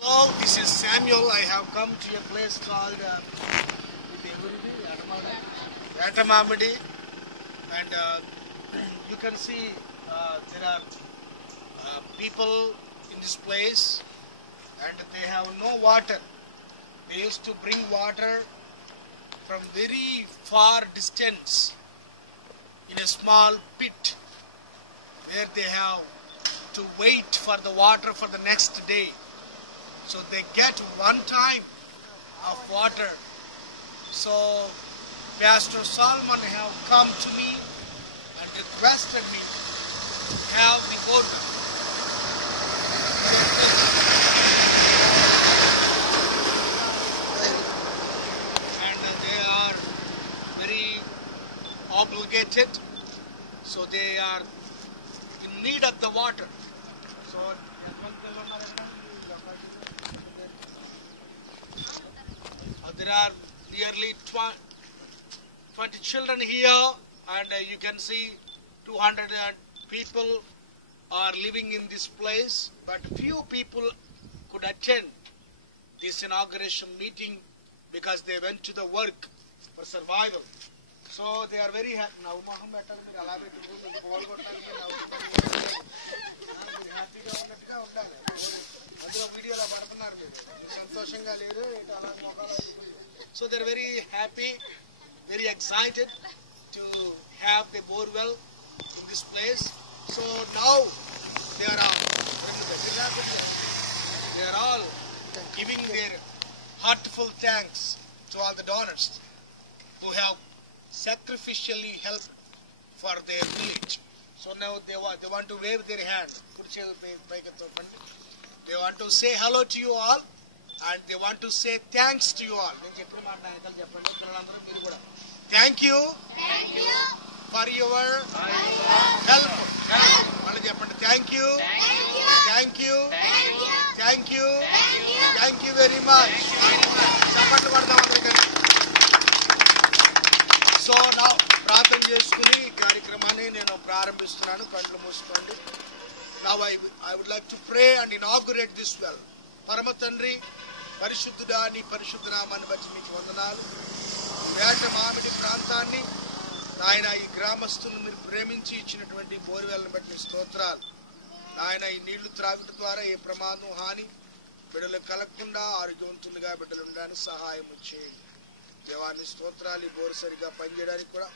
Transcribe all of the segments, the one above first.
Hello, this is Samuel. I have come to a place called Atamamidi, and you can see there are people in this place, and they have no water. They used to bring water from very far distance in a small pit where they have to wait for the water for the next day. So they get one time of water. So Pastor Solomon have come to me and requested me to have the water. And they are very obligated. So they are in need of the water. So there are nearly 20 children here, and you can see 200 people are living in this place, but few people could attend this inauguration meeting because they went to the work for survival. So they are very happy now. So they're very happy, very excited to have the borewell in this place. So now they are all giving their heartfelt thanks to all the donors who have sacrificially helped for their village. So now they want to wave their hand. They want to say hello to you all, and they want to say thanks to you all. Thank you for your help. Thank you. Thank you. Thank you. Thank you very much. So now ప్రార్థన చేసుకుని ఈ కార్యక్రమాన్ని నేను ప్రారంభిస్తున్నాను. కళ్ళు మూసుకోండి. Now I would like to pray and inaugurate this well. పరమ తండ్రి పరిశుద్ధుడా, నీ పరిశుద్ధ నామాన్ని బట్టి మీకు వందనాలు. వేట మామిడి ప్రాంతాన్ని నాయన ఈ గ్రామస్తులను మీరు ప్రేమించి ఇచ్చినటువంటి బోర్వెల్ని బట్టి స్తోత్రాలు. నాయన ఈ నీళ్లు త్రాగుట ద్వారా ఏ ప్రమాదం హాని బిడ్డలు కలగకుండా ఆరోగ్యవంతులుగా బిడ్డలు ఉండడానికి సహాయం చేయండి. దేవాన్ని స్తోత్రాలు. ఈ బోరు సరిగా పనిచేయడానికి కూడా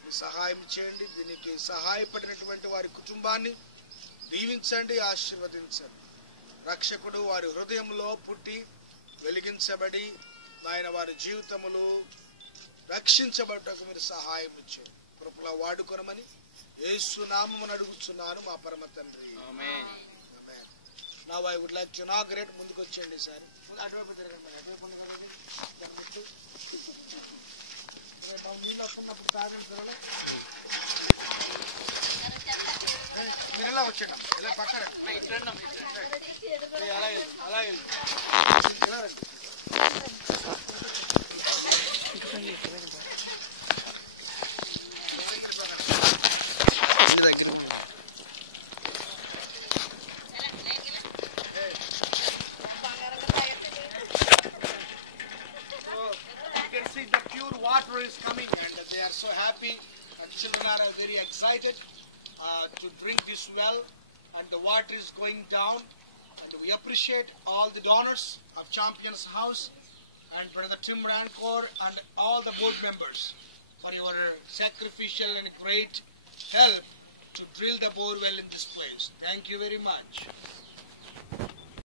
మీరు సహాయం చేయండి. దీనికి సహాయపడినటువంటి వారి కుటుంబాన్ని దీవించండి, ఆశీర్వదించండి. రక్షకుడు వారి హృదయంలో పుట్టి వెలిగించబడి నాయన వారి జీవితములు రక్షించబడటకు మీరు సహాయం ఇచ్చేయండి. కృపలా వాడుకొనమని యేసు నామమున అడుగుచున్నాను మా పరమ తండ్రి. ఆమేన్. Now I would like to inaugurate. ముందుకు వచ్చేయండి సార్. అటువైపు తిరగండి. అటువైపు నీళ్ళు వస్తున్నప్పుడు తాగండి సార్. మీరు ఎలా వచ్చేయండి, ఇలా పక్కన అలా water is coming, and they are so happy, and children are very excited to drink this well, and the water is going down, and we appreciate all the donors of Champions House and Brother Tim Rancor and all the board members for your sacrificial and great help to drill the bore well in this place. Thank you very much.